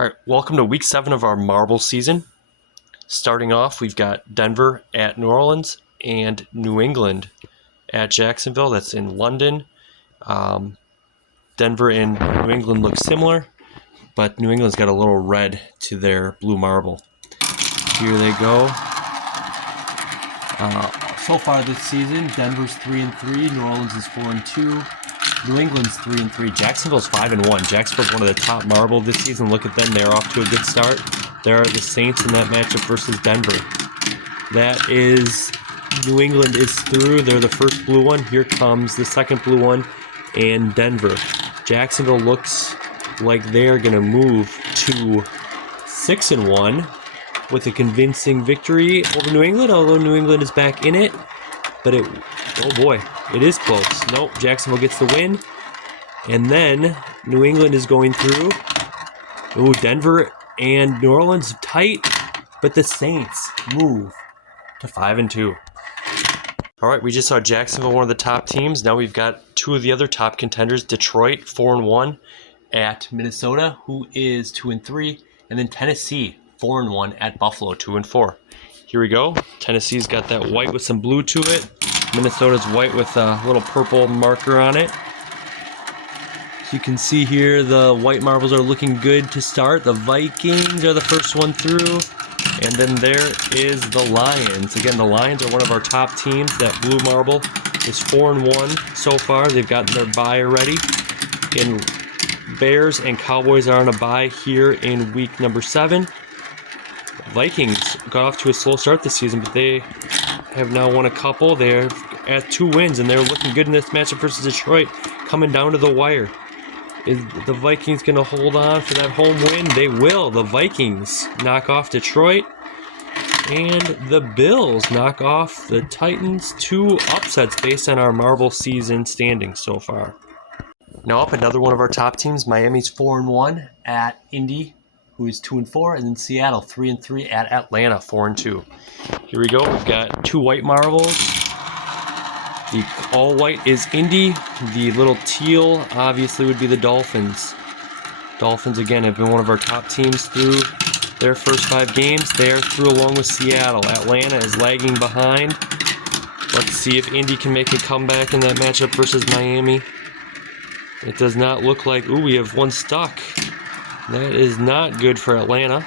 All right, welcome to week 7 of our marble season. Starting off, we've got Denver at New Orleans and New England at Jacksonville. That's in London. Denver and New England look similar, but New England's got a little red to their blue marble. Here they go. So far this season, Denver's 3-3, New Orleans is 4-2. New England's 3-3. Jacksonville's 5-1. Jacksonville's one of the top marble this season. Look at them; they're off to a good start. There are the Saints in that matchup versus Denver. That is, New England is through. They're the first blue one. Here comes the second blue one, and Denver. Jacksonville looks like they're going to move to 6-1 with a convincing victory over New England. Although New England is back in it, but oh boy, it is close. Nope, Jacksonville gets the win. And then New England is going through. Ooh, Denver and New Orleans tight, but the Saints move to 5-2. All right, we just saw Jacksonville, one of the top teams. Now we've got two of the other top contenders, Detroit, 4-1 at Minnesota, who is 2-3, and then Tennessee, 4-1 at Buffalo, 2-4. Here we go. Tennessee's got that white with some blue to it. Minnesota's white with a little purple marker on it. So you can see here the white marbles are looking good to start. The Vikings are the first one through. And then there is the Lions. Again, the Lions are one of our top teams. That blue marble is 4-1 so far. They've gotten their bye already. Again, Bears and Cowboys are on a bye here in week number 7. Vikings got off to a slow start this season, but they have now won a couple. They're at 2 wins, and they're looking good in this matchup versus Detroit, coming down to the wire. Is the Vikings going to hold on for that home win? They will. The Vikings knock off Detroit, and the Bills knock off the Titans. 2 upsets based on our marble season standings so far. Now up another one of our top teams. Miami's 4-1 at Indy, who is 2-4, and then Seattle 3-3 at Atlanta, 4-2. Here we go. We've got 2 white marbles. The all white is Indy. The little teal obviously would be the Dolphins. Dolphins again have been one of our top teams through their first 5 games. They are through along with Seattle. Atlanta is lagging behind. Let's see if Indy can make a comeback in that matchup versus Miami. It does not look like. Ooh, we have one stuck. That is not good for Atlanta.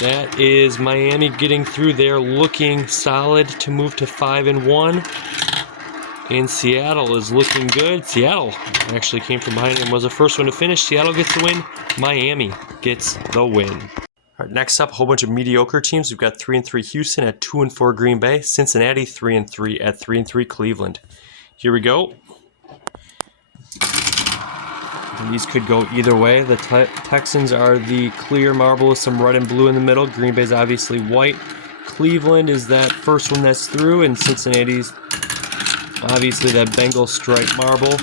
That is Miami getting through there, looking solid to move to 5-1. And Seattle is looking good. Seattle actually came from behind and was the first one to finish. Seattle gets the win. Miami gets the win. All right, next up, a whole bunch of mediocre teams. We've got 3-3 Houston at 2-4 Green Bay. Cincinnati 3-3 at 3-3 Cleveland. Here we go. These could go either way. The Texans are the clear marble with some red and blue in the middle. Green Bay's obviously white. Cleveland is that first one that's through, and Cincinnati's obviously that Bengal stripe marble.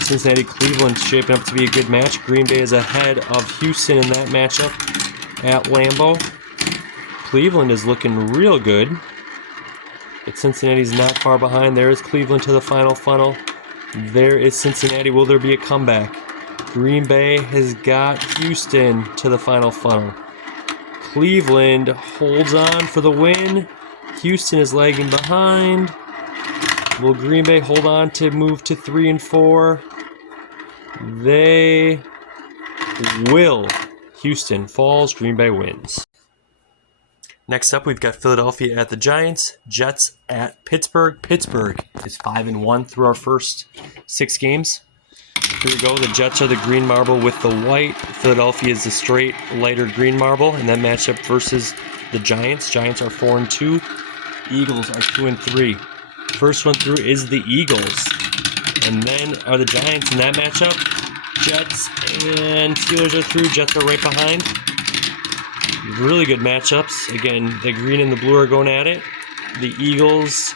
Cincinnati-Cleveland shaping up to be a good match. Green Bay is ahead of Houston in that matchup at Lambeau. Cleveland is looking real good, but Cincinnati's not far behind. There is Cleveland to the final funnel. There is Cincinnati. Will there be a comeback? Green Bay has got Houston to the final funnel. Cleveland holds on for the win. Houston is lagging behind. Will Green Bay hold on to move to 3-4? They will. Houston falls. Green Bay wins. Next up, we've got Philadelphia at the Giants. Jets at Pittsburgh. Pittsburgh is 5-1 through our first 6 games. Here we go. The Jets are the green marble with the white. Philadelphia is the straight, lighter green marble. And that matchup versus the Giants. Giants are 4-2. Eagles are 2-3. First one through is the Eagles. And then are the Giants in that matchup. Jets and Steelers are through. Jets are right behind. Really good matchups. Again, the green and the blue are going at it. The Eagles.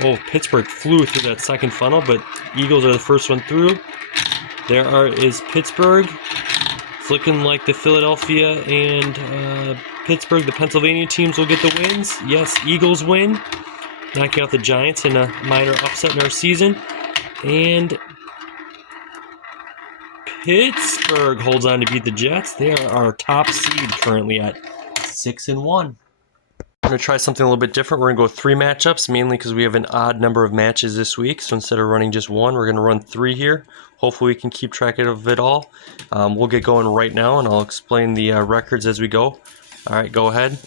Oh, Pittsburgh flew through that second funnel, but Eagles are the first one through. There is Pittsburgh. It's looking like the Philadelphia and Pittsburgh, the Pennsylvania teams will get the wins. Yes, Eagles win, knocking out the Giants in a minor upset in our season. And Pittsburgh holds on to beat the Jets. They are our top seed currently at 6-1. We're going to try something a little bit different. We're going to go 3 matchups, mainly because we have an odd number of matches this week. So instead of running just 1, we're going to run 3 here. Hopefully we can keep track of it all. We'll get going right now, and I'll explain the records as we go. All right, go ahead.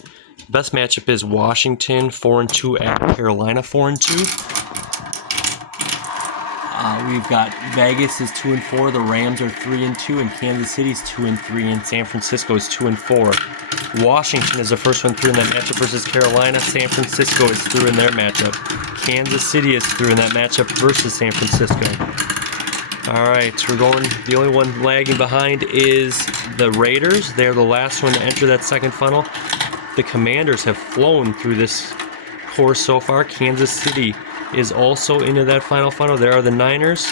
Best matchup is Washington 4-2 at Carolina 4-2. We've got Vegas is 2-4, the Rams are 3-2, and Kansas City's 2-3, and San Francisco is 2-4. Washington is the first one through in that matchup versus Carolina. San Francisco is through in their matchup. Kansas City is through in that matchup versus San Francisco. All right, so we're going. The only one lagging behind is the Raiders. They're the last one to enter that second funnel. The Commanders have flown through this course so far. Kansas City is also into that final funnel. There are the Niners.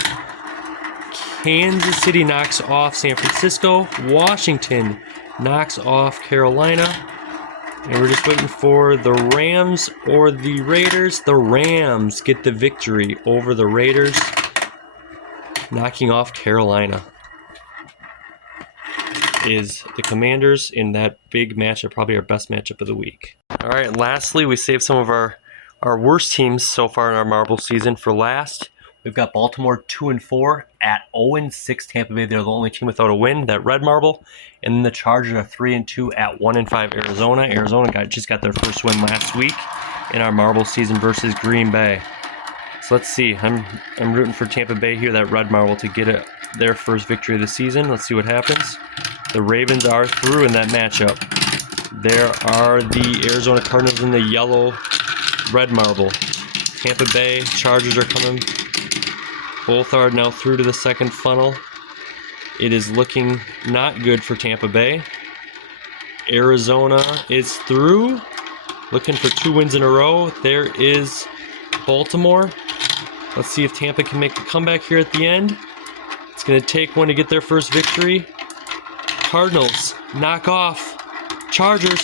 Kansas City knocks off San Francisco. Washington knocks off Carolina. And we're just waiting for the Rams or the Raiders. The Rams get the victory over the Raiders, knocking off Carolina. Is the Commanders in that big matchup, probably our best matchup of the week. All right, and lastly, we saved some of our worst teams so far in our marble season for last. We've got Baltimore 2-4 at 0-6 Tampa Bay. They're the only team without a win, that red marble. And then the Chargers are 3-2 at 1-5 Arizona. Arizona just got their first win last week in our marble season versus Green Bay. So let's see. I'm rooting for Tampa Bay here, that red marble, to get their first victory of the season. Let's see what happens. The Ravens are through in that matchup. There are the Arizona Cardinals in the yellow red marble. Tampa Bay Chargers are coming. Both are now through to the second funnel. It is looking not good for Tampa Bay. Arizona is through, looking for 2 wins in a row. There is Baltimore. Let's see if Tampa can make a comeback here at the end. It's going to take one to get their first victory. Cardinals knock off Chargers,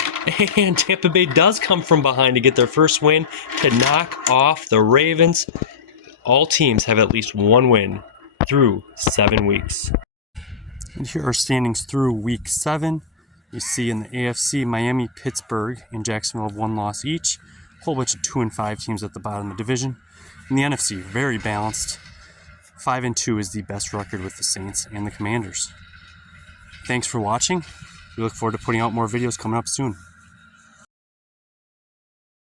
and Tampa Bay does come from behind to get their first win to knock off the Ravens. All teams have at least 1 win through 7 weeks. And here are standings through week 7. You see in the AFC, Miami, Pittsburgh, and Jacksonville have 1 loss each. A whole bunch of 2-5 teams at the bottom of the division. In the NFC, very balanced. 5-2 is the best record with the Saints and the Commanders. Thanks for watching. We look forward to putting out more videos coming up soon.